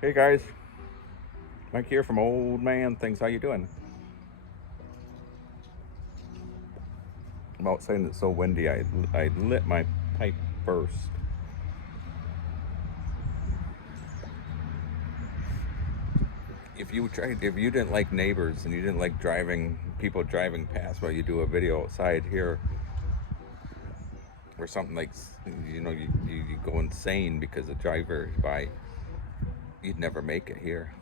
Hey guys, Mike here from Old Man Things. How you doing? I'm outside and it's so windy. I lit my pipe first. If you didn't like neighbors and you didn't like people driving past while you do a video outside here, or something like, you go insane because the driver is by, you'd never make it here.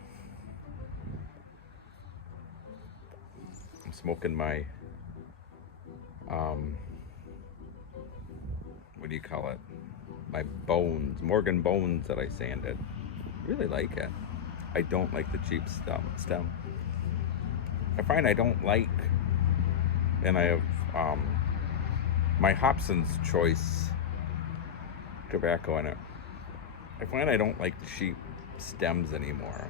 I'm smoking my what do you call it? My bones, Morgan bones that I sanded. Really like it. I don't like the cheap stem. I find I don't like, and I have my Hobson's Choice tobacco in it. I find I don't like the cheap stems anymore.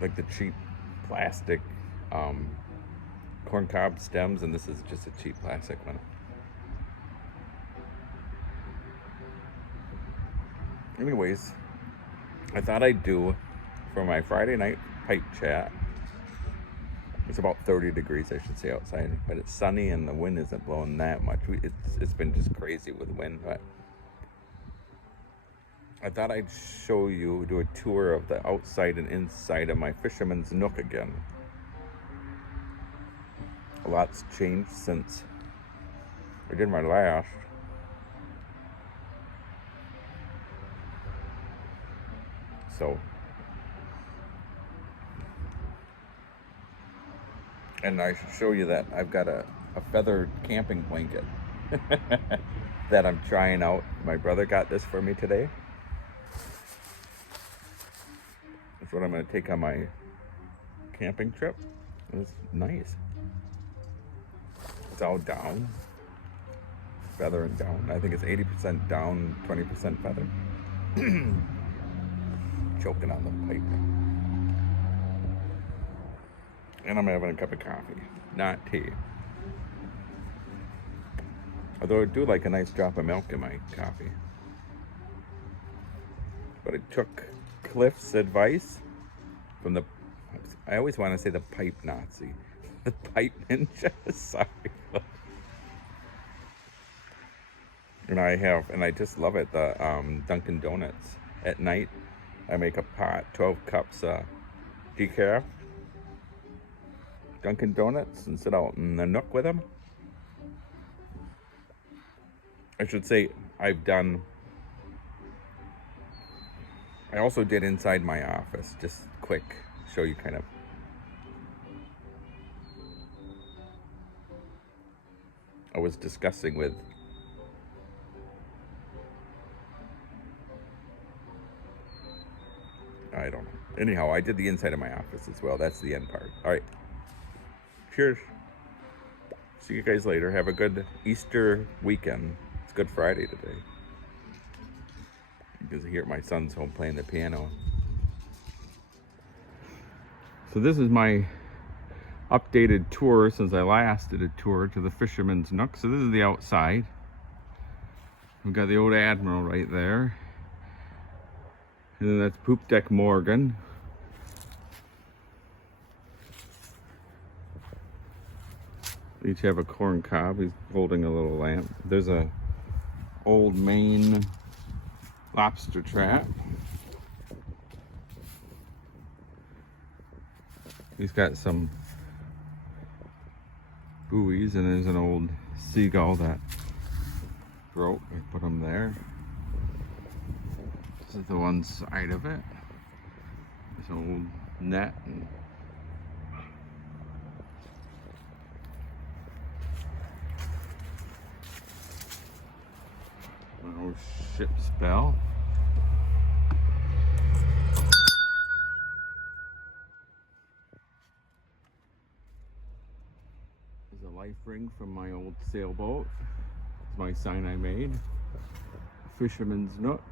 Like the cheap plastic corncob stems, and this is just a cheap plastic one. Anyways, I thought I'd do for my Friday night pipe chat. It's about 30 degrees, I should say, outside, but it's sunny and the wind isn't blowing that much. It's been just crazy with wind, but I thought I'd do a tour of the outside and inside of my Fisherman's Nook again. A lot's changed since I did my last. So, and I should show you that I've got a feathered camping blanket that I'm trying out. My brother got this for me today. That's what I'm going to take on my camping trip. It's nice. It's all down, feather and down. I think it's 80% down, 20% feather. Choking on the pipe. And I'm having a cup of coffee, not tea. Although I do like a nice drop of milk in my coffee. But I took Cliff's advice from I always want to say the pipe Nazi. The pipe ninja, sorry. And I just love it, the Dunkin' Donuts. At night, I make a pot, 12 cups decaf Dunkin' Donuts, and sit out in the Nook with them. I should say I also did inside my office, just quick, show you kind of. I was discussing with I don't know. Anyhow, I did the inside of my office as well. That's the end part. All right. Cheers. See you guys later. Have a good Easter weekend. It's Good Friday today. You can hear my son's home playing the piano. So this is my updated tour since I last did a tour to the Fisherman's Nook. So this is the outside. We've got the old Admiral right there. And then that's Poop Deck Morgan. They each have a corn cob. He's holding a little lamp. There's a old Maine lobster trap. He's got some buoys, and there's an old seagull that broke. I put him there. This is the one side of it. This old net and an old ship's bell. There's a life ring from my old sailboat. It's my sign I made. Fisherman's Nook.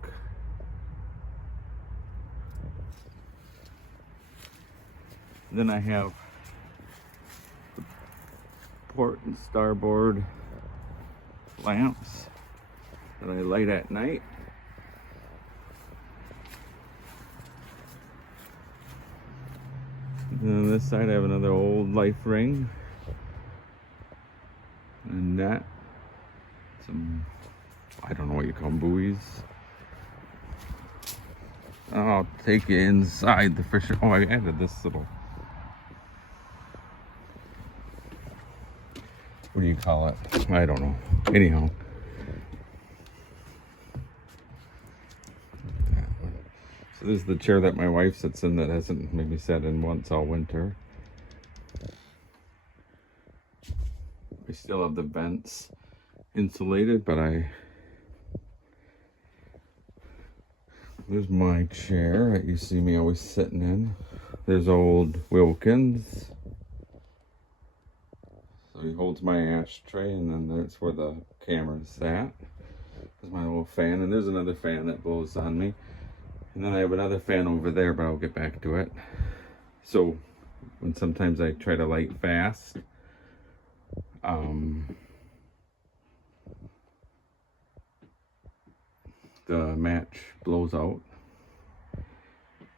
And then I have the port and starboard lamps that I light at night. And on this side I have another old life ring. And that. Some, I don't know what you call them, buoys. I'll take you inside the fisher. Oh, I added this little. What do you call it? I don't know. Anyhow. So this is the chair that my wife sits in that hasn't maybe sat in once all winter. We still have the vents insulated, but there's my chair that you see me always sitting in. There's old Wilkins. So he holds my ashtray, and then that's where the camera's at. There's my little fan, and there's another fan that blows on me. And then I have another fan over there, but I'll get back to it. So when sometimes I try to light fast, the match blows out.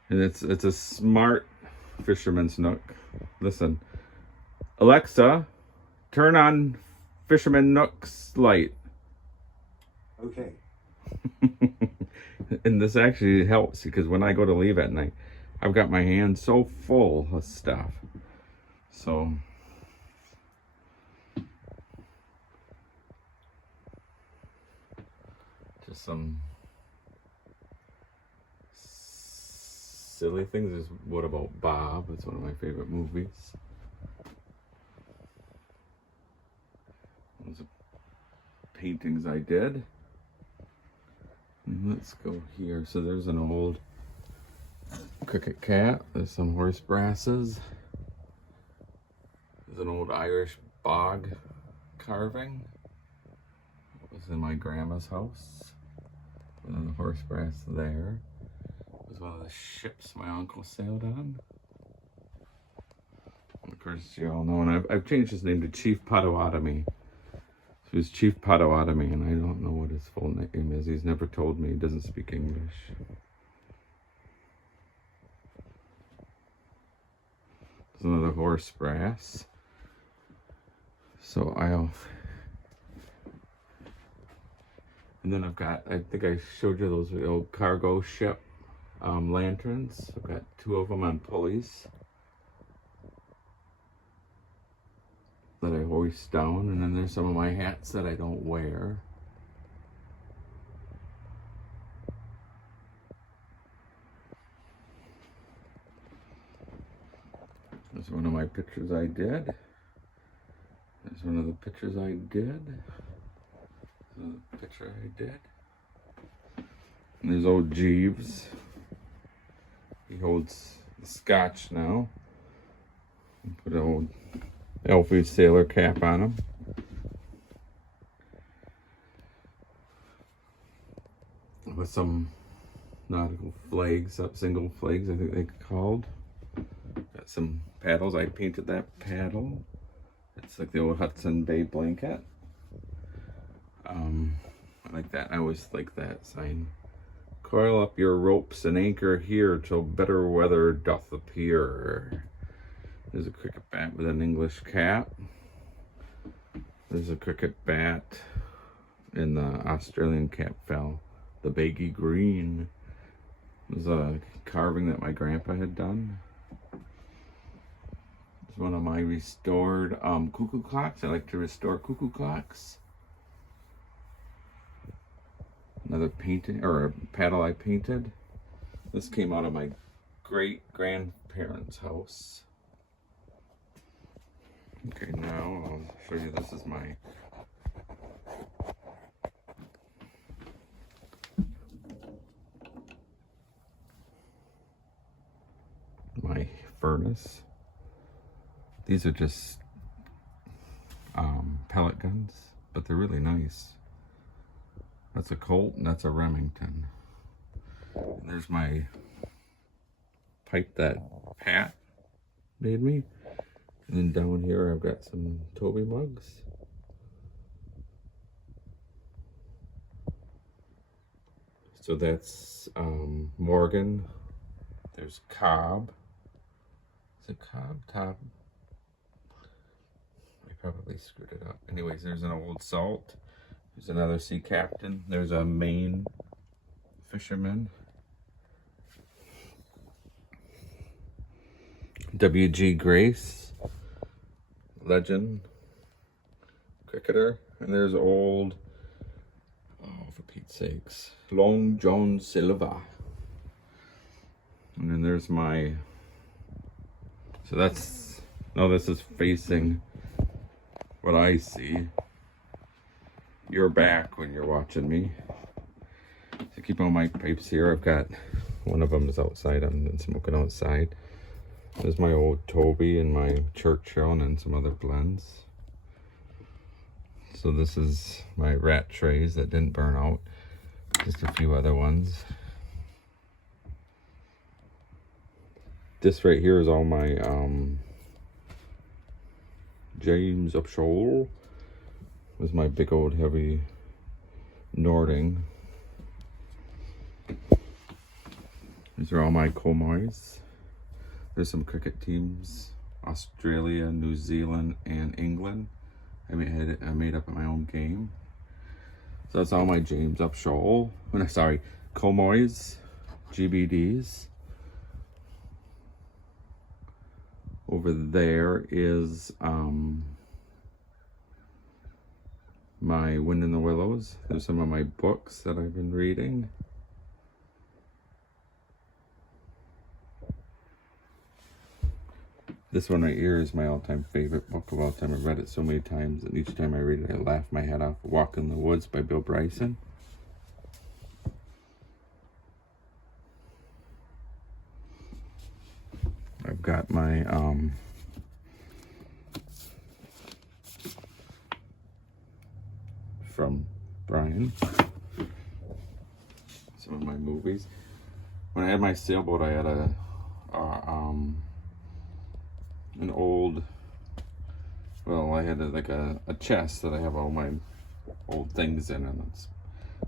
And it's a smart Fisherman's Nook. Listen, Alexa, turn on Fisherman Nook's light. Okay. And this actually helps because when I go to leave at night, I've got my hands so full of stuff. So just some silly things. Is What About Bob? It's one of my favorite movies. Those are paintings I did. And let's go here. So there's an old cricket cat. There's some horse brasses. There's an old Irish bog carving. It was in my grandma's house. And the horse brass there. It was one of the ships my uncle sailed on. And of course, you all know, and I've changed his name to Chief Potawatomi. So he's Chief Potawatomi, and I don't know what his full name is. He's never told me. He doesn't speak English. There's another horse brass. So and then I've got, I think I showed you those old cargo ship lanterns. I've got 2 of them on pulleys that I hoist down, and then there's some of my hats that I don't wear. There's one of my pictures I did. There's one of the pictures I did. There's a picture I did. And there's old Jeeves. He holds the scotch now. Put an old Elfie sailor cap on him. With some nautical flags up, single flags I think they called. Got some paddles. I painted that paddle. It's like the old Hudson Bay blanket. I like that. I always like that sign. Coil up your ropes and anchor here till better weather doth appear. There's a cricket bat with an English cap. There's a cricket bat in the Australian cap fell. The baggy green. There's a carving that my grandpa had done. It's one of my restored cuckoo clocks. I like to restore cuckoo clocks. Another painting, or a paddle I painted. This came out of my great-grandparents' house. Okay, now I'll show you, this is my furnace. These are just pellet guns, but they're really nice. That's a Colt and that's a Remington. And there's my pipe that Pat made me. And then down here I've got some Toby mugs. So that's Morgan. There's Cobb. It's a cob top. I probably screwed it up. Anyways, there's an old salt. There's another sea captain. There's a Maine fisherman. W.G. Grace, legend, cricketer. And there's old, oh, for Pete's sakes, Long John Silver. And then there's my, so that's, no, this is facing what I see. You're back when you're watching me. So keep all my pipes here. I've got, one of them is outside. I've been smoking outside. There's my old Toby and my Churchill and then some other blends. So this is my rat trays that didn't burn out. Just a few other ones. This right here is all my James Upshole. This is my big old heavy Nording. These are all my Comoys. There's some cricket teams, Australia, New Zealand, and England. I made up my own game. So that's all my James Upshole. Sorry, Comoys, GBDs. Over there is my Wind in the Willows. There's some of my books that I've been reading. This one right here is my all-time favorite book of all time. I've read it so many times, and each time I read it, I laugh my head off. Walk in the Woods by Bill Bryson. I've got my from Brian. Some of my movies. When I had my sailboat, I had an old, well, I had a chest that I have all my old things in, and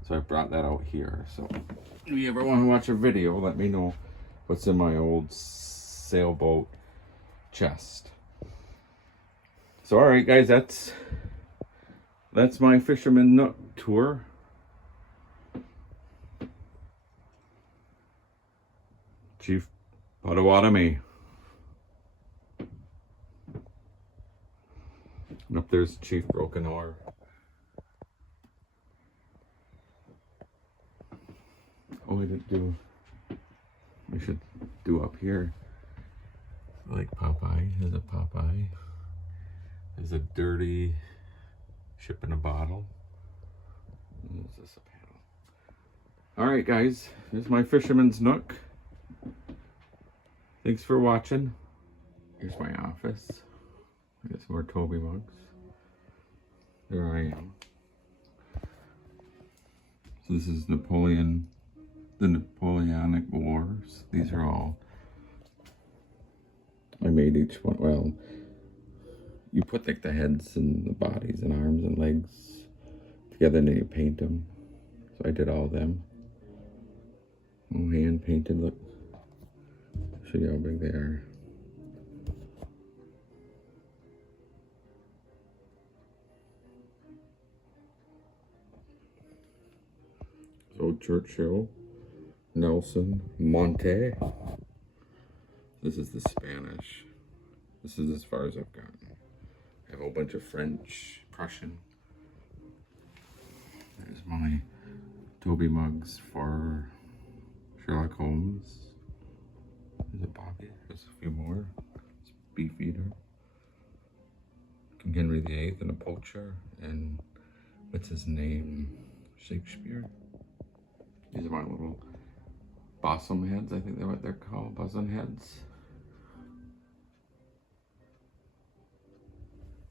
so I brought that out here. So if you ever want to watch a video, let me know what's in my old sailboat chest. So all right, guys, that's my Fisherman Nook tour. Chief Potawatomi. And up there's Chief Broken Oar. Oh, we should do up here. Like Popeye, there's a Popeye. There's a dirty ship in a bottle. And there's this a paddle. All right, guys, here's my Fisherman's Nook. Thanks for watching. Here's my office. I got some more Toby mugs. There I am. So this is Napoleon, the Napoleonic Wars. These are all, I made each one, well, you put like the heads and the bodies and arms and legs together and then you paint them. So I did all of them. Oh, hand painted, look. I'll show you how big they are. So Churchill, Nelson, Monte. This is the Spanish. This is as far as I've gotten. I have a whole bunch of French, Prussian. There's my Toby mugs for Sherlock Holmes. There's a Bobby. There's a few more. It's Beefeater. King Henry VIII and a poacher. And what's his name? Shakespeare. These are my little bosom heads. I think they're what they're called. Bosom heads.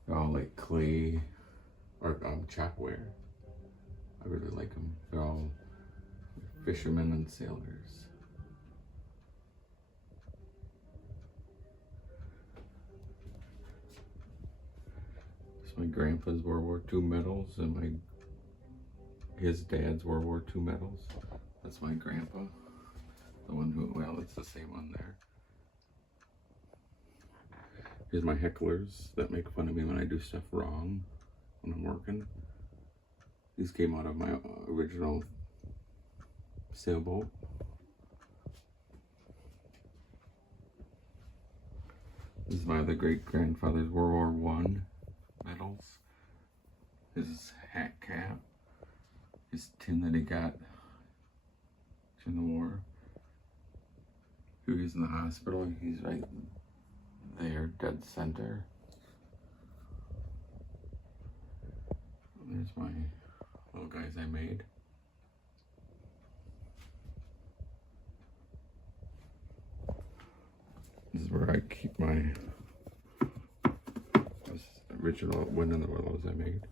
They're all like clay or chapware. I really like them. They're all fishermen and sailors. It's my grandpa's World War II medals and his dad's World War II medals. That's my grandpa. The one who, well, it's the same one there. Here's my hecklers that make fun of me when I do stuff wrong when I'm working. These came out of my original sailboat. This is my other great-grandfather's World War I medals. His hat cap. His tin that he got in the war. Who he's in the hospital. He's right there, dead center. There's my little guys I made. This is where I keep my original Wind in the Willows I made.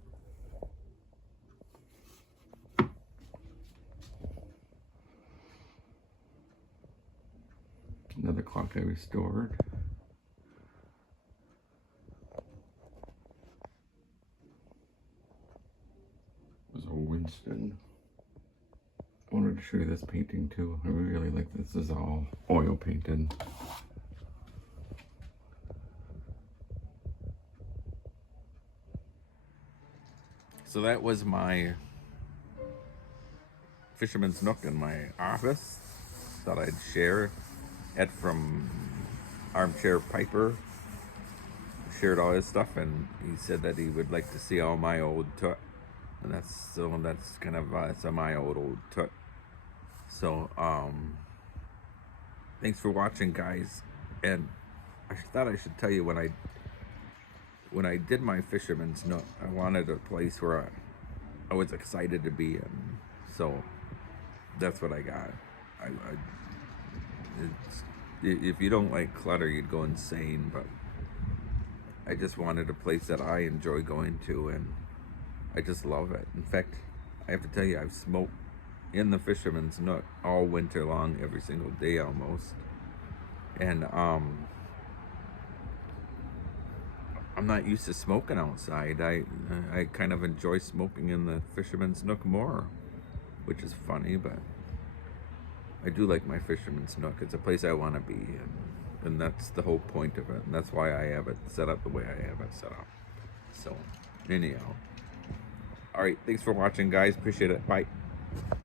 Another clock I restored. There's a Winston. I wanted to show you this painting too. I really like this. This is all oil painted. So that was my Fisherman's Nook in my office. Thought I'd share it from Armchair Piper. Shared all his stuff, and he said that he would like to see all my old tut. And that's kind of it's my old tut. So thanks for watching, guys. And I thought I should tell you, when I did my Fisherman's Nook, I wanted a place where I was excited to be in. So that's what I got. If you don't like clutter, you'd go insane, but I just wanted a place that I enjoy going to, and I just love it. In fact, I have to tell you, I've smoked in the Fisherman's Nook all winter long, every single day almost. And I'm not used to smoking outside. I kind of enjoy smoking in the Fisherman's Nook more, which is funny, but I do like my Fisherman's Nook. It's a place I want to be in, and that's the whole point of it, and that's why I have it set up the way I have it set up. So anyhow, all right, thanks for watching, guys. Appreciate it. Bye.